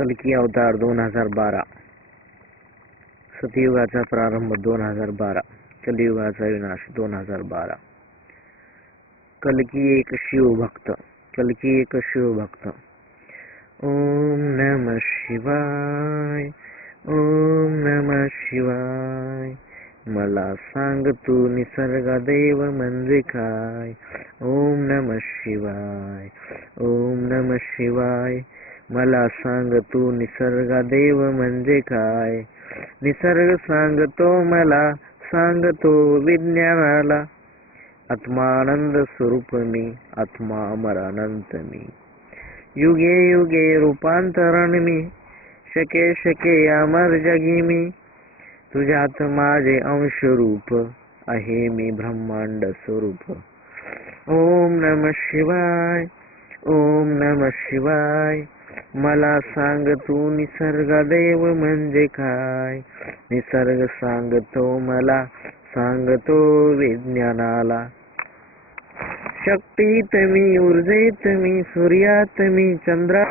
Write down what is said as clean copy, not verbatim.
कल्की अवतार 2012, सतयुगाचा प्रारंभ 2012, कलियुगाचा विनाश 2012. कल्की एक शिवभक्त. ओम नमः शिवाय, ओम नमः शिवाय. मला सांग तू निसर्गदेव म्हणजे काय. ओम नमः शिवाय, ओम नमः शिवाय. मला सांग तू निसर्गदेव म्हणजे काय. निसर्ग सांगतो मला, सांगतो विज्ञानाला. आत्मानंद स्वरूप मी, आत्मा अमरानंत मी. युगे युगे रूपांतरण मी, शके शके अमर जगी मी. तुझ्यात माझे अंश रूप, आहे मी ब्रह्मांड स्वरूप. ओम नमः शिवाय, ओम नमः शिवाय. मला सांग तू निसर्गदेव म्हणजे काय. निसर्ग सांगतो मला, सांगतो विज्ञानाला. शक्तीत मी, ऊर्जेत मी, सूर्यात मी, चंद्रात